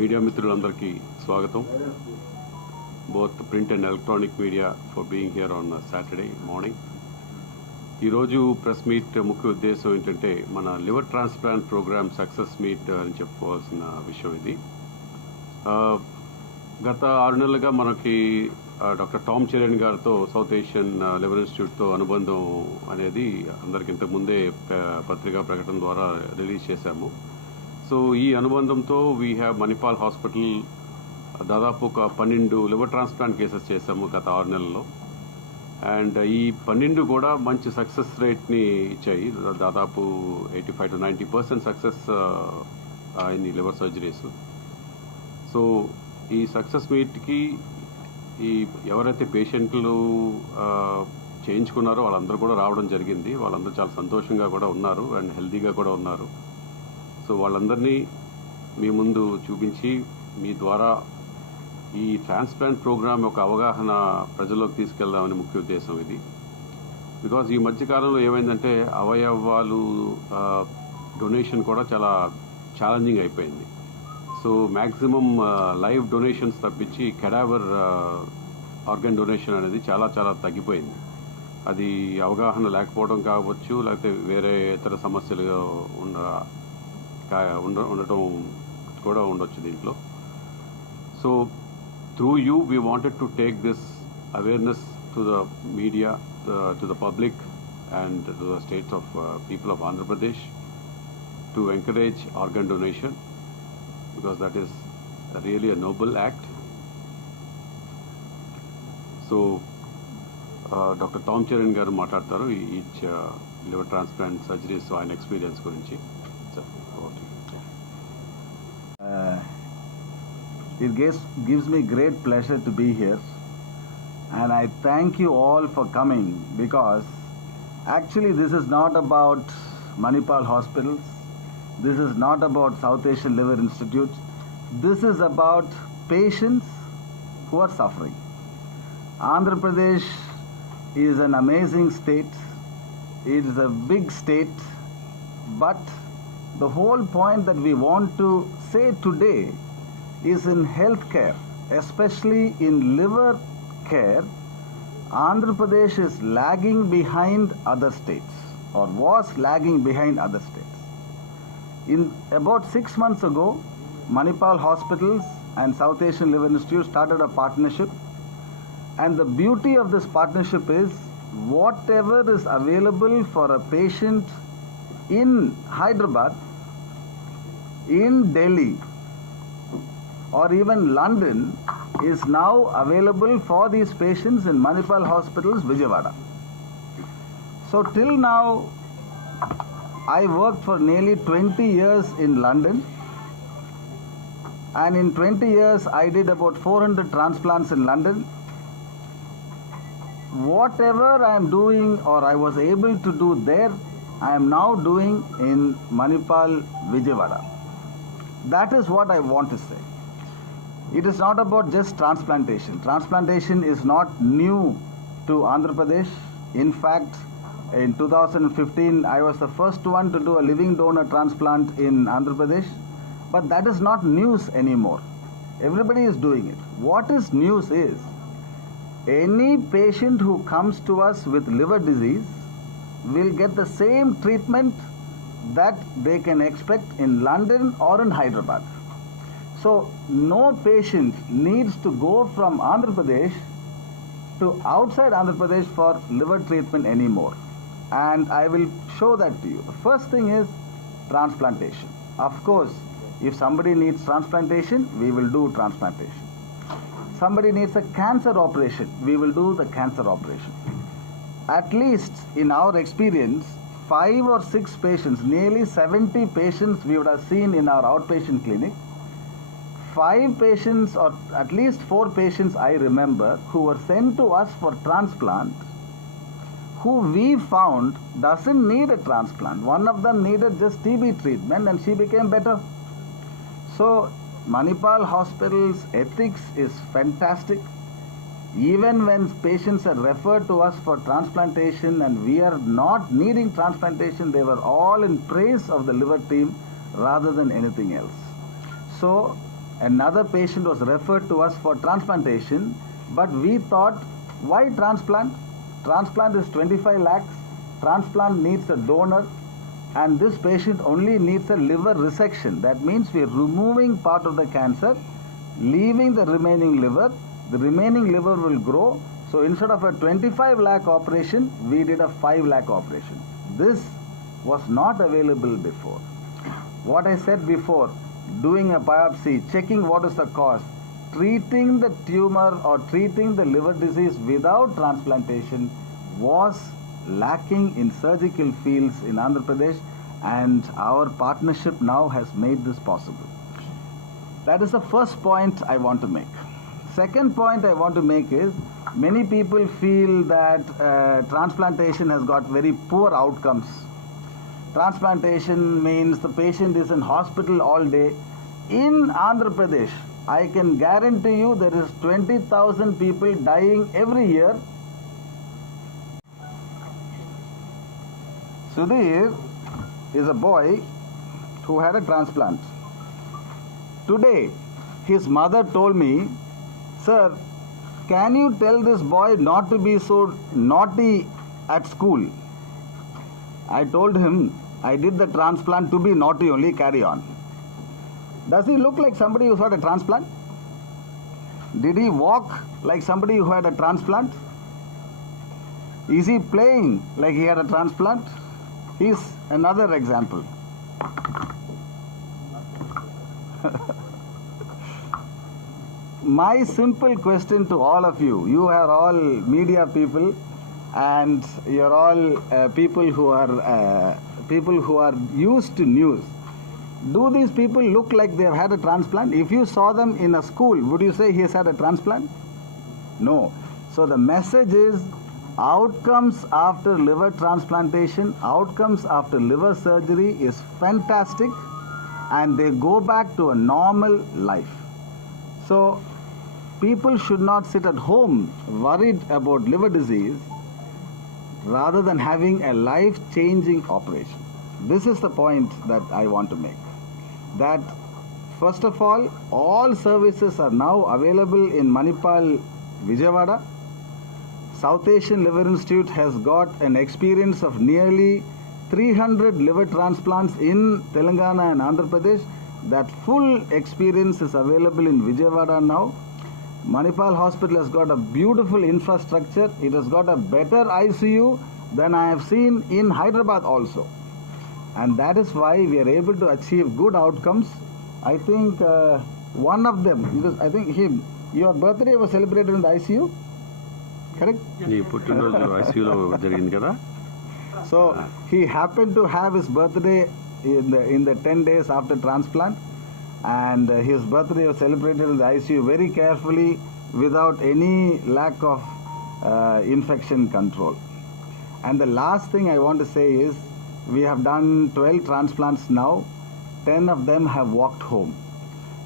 Media మిత్రులందరికీ స్వాగతం. Both print and electronic media for being here on Saturday morning. ఈరోజు press meet ముఖ్య ఉద్దేశం ఏంటంటే మన liver transplant programme success meet అని చెప్పుకోవాల్సిన విషయం ఇది. గత 6 నెలలుగా మనకి డాక్టర్ టామ్ చెరెన్ గారితో సౌత్ ఏషియన్ లివర్ ఇన్స్టిట్యూట్తో అనుబంధం అనేది అందరికి ఇంతకుముందే పత్రికా ప్రకటన ద్వారా రిలీజ్ చేశాము. సో ఈ అనుబంధంతో వీ హ్యావ్ మణిపాల్ హాస్పిటల్ దాదాపు ఒక 12 లివర్ ట్రాన్స్ప్లాంట్ కేసెస్ చేశాము గత 6 నెలల్లో. అండ్ ఈ 12 కూడా మంచి సక్సెస్ రేట్ని ఇచ్చాయి. దాదాపు 85 to 90% సక్సెస్ అయింది లివర్ సర్జరీస్. సో ఈ సక్సెస్ మీట్కి ఈ ఎవరైతే పేషెంట్లు చేయించుకున్నారో వాళ్ళందరూ కూడా రావడం జరిగింది. వాళ్ళందరూ చాలా సంతోషంగా కూడా ఉన్నారు అండ్ హెల్తీగా కూడా ఉన్నారు. సో వాళ్ళందరినీ మీ ముందు చూపించి మీ ద్వారా ఈ ట్రాన్స్ప్లాంట్ ప్రోగ్రామ్ యొక్క అవగాహన ప్రజల్లోకి తీసుకెళ్దామని ముఖ్య ఉద్దేశం ఇది. బికాజ్ ఈ మధ్యకాలంలో ఏమైందంటే అవయవాలు డొనేషన్ కూడా చాలా ఛాలెంజింగ్ అయిపోయింది. సో మ్యాక్సిమం లైవ్ డొనేషన్స్ తప్పించి కెడావర్ ఆర్గన్ డొనేషన్ అనేది చాలా చాలా తగ్గిపోయింది. అది అవగాహన లేకపోవడం కావచ్చు, లేకపోతే వేరే ఇతర సమస్యలు ఉండటం కూడా ఉండొచ్చు దీంట్లో. So through you we wanted to take this awareness to the media, to the public and to the states of people of Andhra Pradesh to encourage organ donation because that is really a noble act. So doctor Tom Cherian గారు మాట్లాడతారు each liver transplant surgeries ఆయన experience గురించి. It gives me great pleasure to be here, and I thank you all for coming, because actually this is not about Manipal hospitals, this is not about South Asian Liver Institute, this is about patients who are suffering. Andhra Pradesh is an amazing state, it is a big state, but the whole point that we want to say today is in healthcare, especially in liver care, Andhra Pradesh is lagging behind other states, or was lagging behind other states. In about 6 months ago, Manipal Hospitals and South Asian Liver Institute started a partnership, and the beauty of this partnership is whatever is available for a patient in Hyderabad, in Delhi, or even London is now available for these patients in Manipal Hospitals, Vijayawada. So till now, I worked for nearly 20 years in London, and in 20 years I did about 400 transplants in London. Whatever I am doing or I was able to do there, I am now doing in Manipal, Vijayawada. That is what I want to say. It is not about just transplantation. Transplantation is not new to Andhra Pradesh. In fact, in 2015, I was the first one to do a living donor transplant in Andhra Pradesh. But that is not news anymore. Everybody is doing it. What is news is, any patient who comes to us with liver disease will get the same treatment that they can expect in London or in Hyderabad. So no patient needs to go from Andhra Pradesh to outside Andhra Pradesh for liver treatment anymore. And I will show that to you. The first thing is transplantation. Of course, if somebody needs transplantation, we will do transplantation. Somebody needs a cancer operation, we will do the cancer operation. At least in our experience, 5 or 6 patients, nearly 70 patients we would have seen in our outpatient clinic. 5 patients, or at least 4 patients I remember, who were sent to us for transplant, who we found doesn't need a transplant. One of them needed just TB treatment and she became better. So Manipal Hospital's ethics is fantastic. Even when patients are referred to us for transplantation and we are not needing transplantation, they were all in praise of the liver team rather than anything else. So another patient was referred to us for transplantation, but we thought, why transplant? Transplant is 25 lakhs. Transplant needs a donor, and this patient only needs a liver resection. That means we are removing part of the cancer, leaving the remaining liver. The remaining liver will grow. So instead of a 25 lakh operation, we did a 5 lakh operation. This was not available before. What I said before, doing a biopsy, checking what is the cause, treating the tumor or treating the liver disease without transplantation was lacking in surgical fields in Andhra Pradesh, and our partnership now has made this possible. That is the first point I want to make. Second point I want to make is, many people feel that transplantation has got very poor outcomes. Transplantation means the patient is in hospital all day. In Andhra Pradesh, I can guarantee you there is 20,000 people dying every year. Sudhir is a boy who had a transplant. Today, his mother told me, "Sir, can you tell this boy not to be so naughty at school?" I told him, I did the transplant to be naughty only, carry on. Does he look like somebody who had a transplant? Did he walk like somebody who had a transplant? Is he playing like he had a transplant? He's another example. My simple question to all of you, you are all media people, and you're all people who are used to news. Do these people look like they have had a transplant? If you saw them in a school, would you say he has had a transplant? No. So the message is, outcomes after liver transplantation, outcomes after liver surgery is fantastic, and they go back to a normal life. So people should not sit at home worried about liver disease rather than having a life-changing operation. This is the point that I want to make. That first of all services are now available in Manipal, Vijayawada. South Asian Liver Institute has got an experience of nearly 300 liver transplants in Telangana and Andhra Pradesh. That full experience is available in Vijayawada now. Manipal Hospital has got a beautiful infrastructure. It has got a better ICU than I have seen in Hyderabad also. And that is why we are able to achieve good outcomes. I think one of them, because I think your birthday was celebrated in the ICU, correct? So he happened to have his birthday in the 10 days after transplant, and his birthday was celebrated in the ICU very carefully without any lack of infection control. And the last thing I want to say is, we have done 12 transplants now. 10 of them have walked home.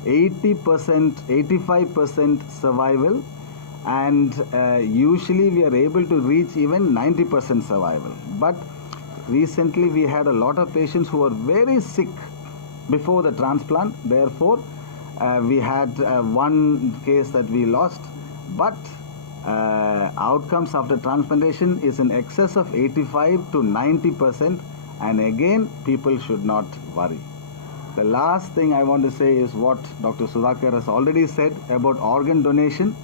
80%, 85% survival, and usually we are able to reach even 90% survival. But recently we had a lot of patients who were very sick before the transplant. Therefore, we had one case that we lost. But outcomes after transplantation is in excess of 85 to 90%. And again, people should not worry. The last thing I want to say is what Dr. Sudhakar has already said about organ donation.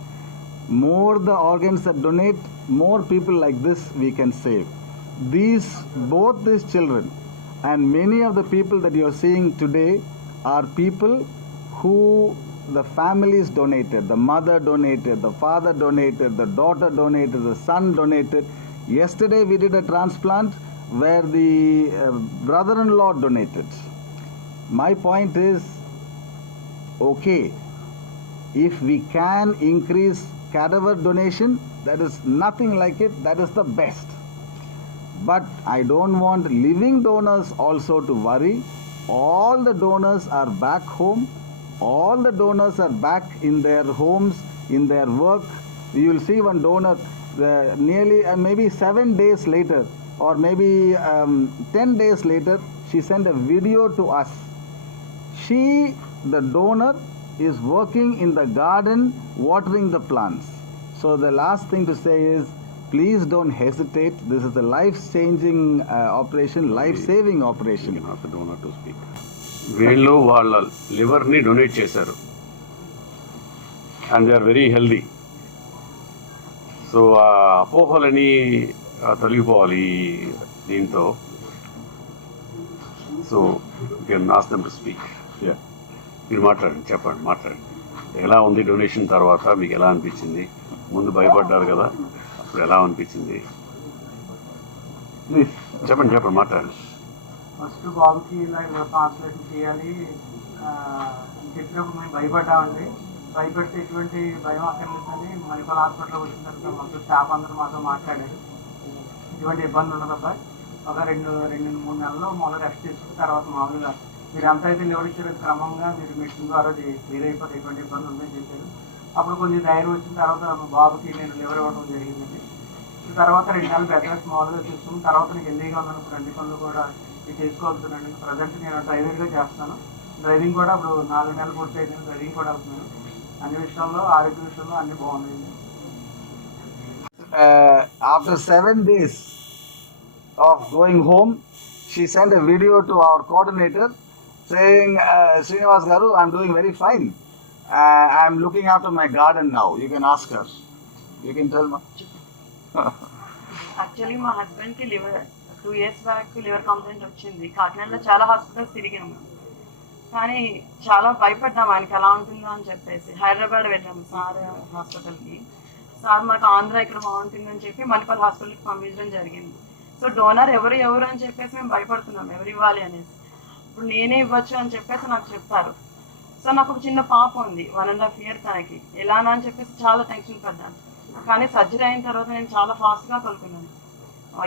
More the organs that donate, more people like this we can save. Both these children and many of the people that you are seeing today are people who the families donated, the mother donated, the father donated, the daughter donated, the son donated. Yesterday we did a transplant where the brother-in-law donated. My point is, okay, if we can increase cadaver donation, that is nothing like it, that is the best. But I don't want living donors also to worry. All the donors are back home. All the donors are back in their homes, in their work. You will see one donor nearly maybe 7 days later, or maybe 10 days later, she sent a video to us. She, the donor, is working in the garden watering the plants. So the last thing to say is, please don't hesitate. This is a life-changing operation, life-saving operation. You can ask the donor to speak. వీళ్ళు వాళ్ళ లివర్ని donate చేశారు and they are very healthy. So ఆ అపోహలని తొలగిపోవాలి దీంతో. So you can ask them to speak. మీరు మాట్లాడండి, చెప్పండి, మాట్లాడండి. ఎలా ఉంది డొనేషన్ తర్వాత? మీకు ఎలా అనిపించింది? ముందు భయపడ్డారు కదా, అప్పుడు ఎలా అనిపించింది? చెప్పండి, మాట్లాడండి. ఫస్ట్ బాబుకి ఇలా ట్రాన్స్లేషన్ చేయాలి అని చెప్పినప్పుడు మేము భయపడ్డామండి. భయపడితే ఎటువంటి భయం అక్కర్లేదని మణిపాల్ హాస్పిటల్కి వచ్చిన తర్వాత మొత్తం స్టాఫ్ అందరూ మాతో మాట్లాడారు. ఎటువంటి ఇబ్బంది ఉండదు అబ్బాయి, ఒక రెండు 3 నెలల్లో మొదలు రెస్ట్ తీసుకున్న తర్వాత మామూలుగా మీరు ఎంత అయితే లివర్ ఇచ్చారో క్రమంగా మీరు మెడిసిన్ ద్వారా క్లియర్ అయిపోతే ఎటువంటి ఇబ్బంది ఉందని చెప్పారు. అప్పుడు కొంచెం ధైర్యం వచ్చిన తర్వాత మా బాబుకి నేను లివర్ ఇవ్వడం జరిగిందండి. తర్వాత 2 నెలలు బెడ్ రెస్ట్ మామూలుగా తీసుకున్న తర్వాత నేను హెల్దీగా ఉన్నాను. ఇప్పుడు అన్ని పనులు కూడా చేసుకోగలుగుతున్నాను. ప్రజెంట్ నేను డ్రైవర్గా చేస్తాను. డ్రైవింగ్ కూడా ఇప్పుడు 4 నెలలు పూర్తి అయిపోయింది. డ్రైవింగ్ కూడా అవుతున్నాను. అన్ని విషయంలో, ఆరోగ్య విషయంలో అన్ని బాగున్నాయండి. After 7 days of going home, she sent a video to our coordinator saying, Srinivas Garu, I'm doing very fine. I'm looking after my garden now. You can ask her. You can tell me. Actually మా హస్బెండ్కి liver 2 years back liver complaint వచ్చింది. కాకినాడలో చాలా hospitals తిరిగాము, కానీ చాలా భయపడ్డాము ఆయనకి ఎలా ఉంటుందో అని చెప్పేసి. హైదరాబాద్ వెళ్ళాము సార్ హాస్పిటల్కి. సార్ మాకు ఆంధ్ర ఇక్కడ బాగుంటుందని చెప్పి మణిపాల్ హాస్పిటల్కి పంపించడం జరిగింది. సో డోనర్ ఎవరు అని చెప్పేసి మేము భయపడుతున్నాం, ఎవరు ఇవ్వాలి అనేసి. ఇప్పుడు నేనే ఇవ్వచ్చు అని చెప్పేసి నాకు చెప్పారు. సో నాకు ఒక చిన్న పాప ఉంది, 1.5 year తనకి. ఎలానా అని చెప్పేసి చాలా టెన్షన్ పడ్డాను. కానీ సర్జరీ అయిన తర్వాత నేను చాలా ఫాస్ట్గా కోలుకున్నాను.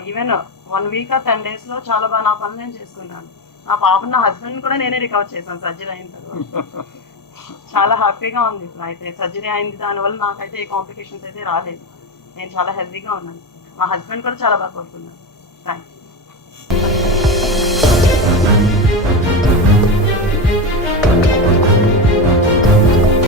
ఈవెన్ 1 week or 10 daysలో చాలా బాగా నా పని నేను చేసుకున్నాను. నా పాప, నా హస్బెండ్ కూడా నేనే రికవర్ చేశాను సర్జరీ అయిన తర్వాత. చాలా హ్యాపీగా ఉంది ఇప్పుడు. అయితే సర్జరీ అయింది, దానివల్ల నాకైతే ఏ కాంప్లికేషన్స్ అయితే రాలేదు. నేను చాలా హెల్తీగా ఉన్నాను. మా హస్బెండ్ కూడా చాలా బాగా కోరుకున్నాను. Thank you.